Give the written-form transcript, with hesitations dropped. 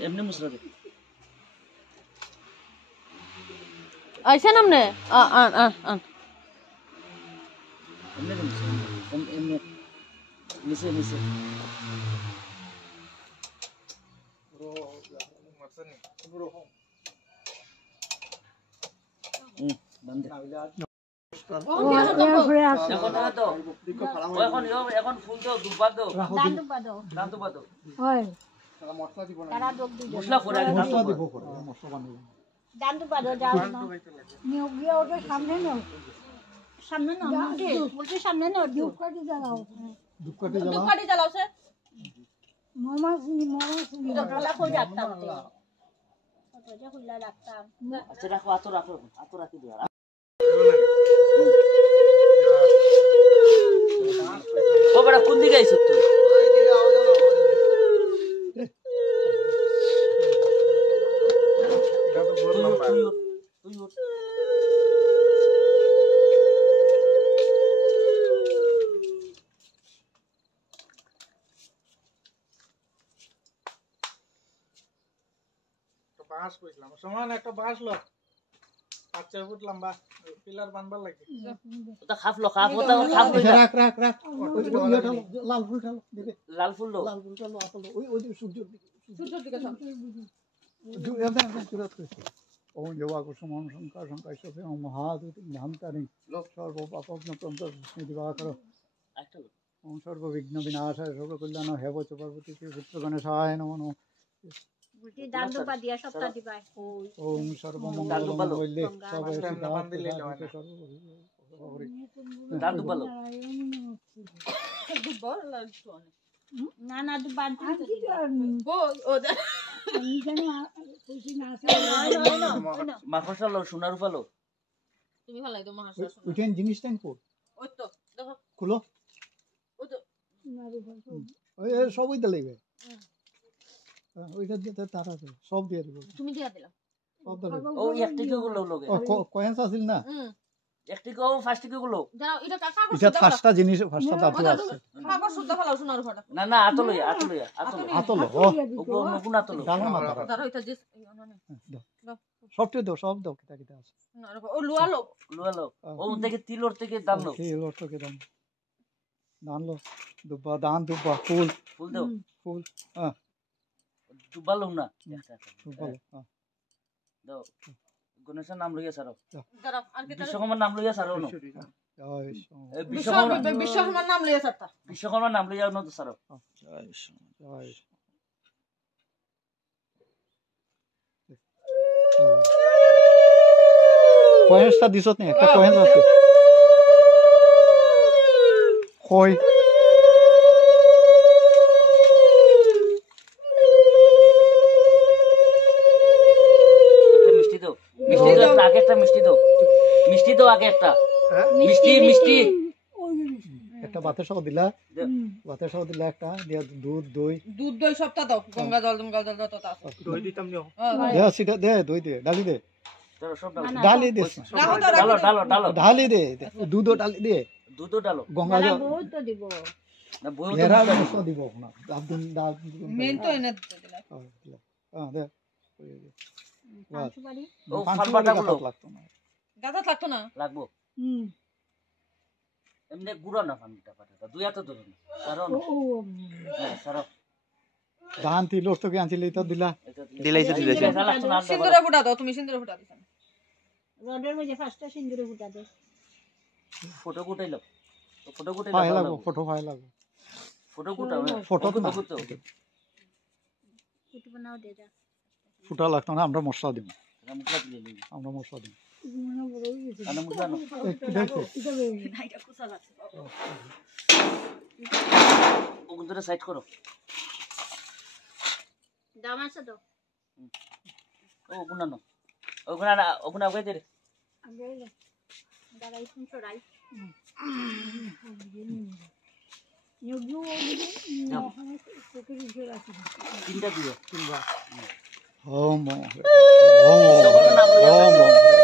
এমনি মুসরা দে আইসা নামনে এমনি নিচে নিচে এখন ফুল দাও দুবার দাও দান দুবার দাও মশলা করে মশলা দিব করে মশলা বানাবো দান দুবার দাও যাও না নিও গিয়ে ওটা সামনে নাও সামনে নাও বলতে সামনে নাও দুকাটি জ্বালাও স্যার মামা ডলা কই রাখতাম ওটা কইলা রাখতাম আচ্ছা রাখো আতো রাখি দিও ও বড় কোন দিকে আইছ তুই বাঁশ কইলাম সমান একটা বাঁশ লো 5 ফুট লম্বা পিলার বানবার লাগে ওটা খাফলো খাফ ওটা খাফ রাখ লাল ফুল ঢালো দিবে লাল ফুল লো আপলো ওই সূর্যের দিকে ওম যোগাকো সমান সংখ্যা সংখ্যাইসবে মহাদুতি ধামতারি সর্বপাপগ্নতন্ত্র দিবাকর একটা লো ওম সর্ববিঘ্ন বিনাশায় সর্বকল্যাণ হেব চ পার্বতী পুত্র গণেশায় নমো নমঃ বুটি দান দুবা দিয়া সপ্তাহ দিবাই ওম সর্বমঙ্গলমঙ্গলে সবাই দান দুবালো না না দুবা মাখসা লো সোনার উপালো তুমি ভালাই তো মাখসা উঠেন জিনিসটা কো ওই তো দেখো খুলো ওই তো ওই সবই দিলেবে ওইটা দিতে তারা সব দিয়ে দেব তুমি দিয়া দিলা সব দেবে ও একটিকে গুলো লোকে কয়েন্স আছিল না একটিকে ও ফার্স্টকে গুলো দাও এটা কাগজ এটা ফার্স্টটা জিনিস ফার্স্টটা দাঁত আছে কাগজ শুদ্ধ ফলাও সোনার ফটা না আতলো হাতলো ও নকুন আতলো ডালো না দাও এটা যে সবটা দাও সব দাও কিটা কিটা আছে ও লুয়ালো ও থেকে তিলোর থেকে দান লো তিলোর থেকে দান লো দুব্বা ফুল দাও ফুল দুবালো না দুব্বা দাও গণেশের নাম লইয়া সারো দাঁড়াও আর কি বিশ্বকর্মার নাম লইয়া সারো না বিশ্বকর্মার নাম লইয়া সারতা বিশ্বকর্মার নাম লইয়া না তো সারো কয়েন্সটা দিছত নি একটা কয়েন্স আছে কই আগে একটা মিষ্টি দাও আগে একটা মিষ্টি একটা বাতের সহ দিলা একটা দিয়া দুধ দই সবটা দাও গঙ্গা জল যত আছে দই দিতাম নিও দে সিটা দে দই দে ডালি দে চলো সব ডালি দে ডালো ঢালি দে দুধও ডালি দে দুধও ডালো গঙ্গা জল বহুত তো দিব না বই এরা মস্ত দিব না দাব মেন তো এনে দিলা দে পাঁচবাড়ি ও ফালপাটা গুলো লাগতো না গাদা লাগতো না লাগবো এমনি গুড়া না ফানটা পাটা দুই হাতে ধরো না কারণ সারা ধান তিলোর তো কি আনছিলি তো দিলাইছে সিন্দুরে ফুটা দাও তুমি সিন্দুরে ফুটা দিছ রডের মধ্যে ফার্স্টটা সিন্দুরে ফুটা দে ফটো গুটাইলো ফাইল লাগবো ফটো না ফুটো বানাও দে যা ফুটা লাগতো না আমরা মশলা দিব মশলা দিলে আমরা মশলা দিব মনে বড় হইছে আনা মশলা না একটু দেখো এটা কুসা লাগছে ওগুলো সাইড করো দাম আছে তো ওগুনা আগে দে আগে দাঁড়াই শুনছো রাই তিনটা দিও ওম ওম হরে ওম ওম হরে